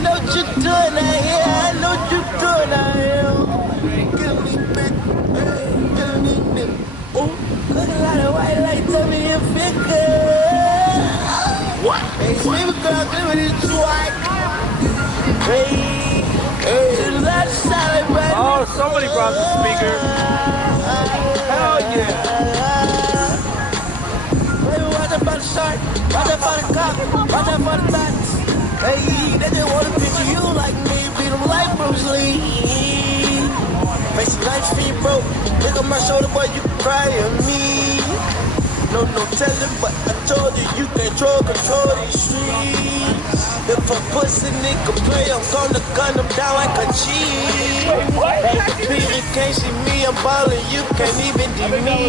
know what you're doing out here. I know what you're doing out here. Give me bitch. Give me nigga. Ooh, look a lot of white lights up in your figure. What? Hey, baby girl, give me this swag. Hey, to the left side, baby. Oh, somebody brought the speaker. Hell yeah. Baby, watch out for the shark, watch out for the cop, watch out for the bats. Hey, they just wanna picture you like me, beat them like Bruce Lee. Face life feet broke, look on my shoulder, boy, you can cry on me. No telling, but I told you, you can't control these streets. If a pussy nigga play, I'm gonna gun him down like a cheese. Hey, you can't see me, I'm ballin', you can't even see me.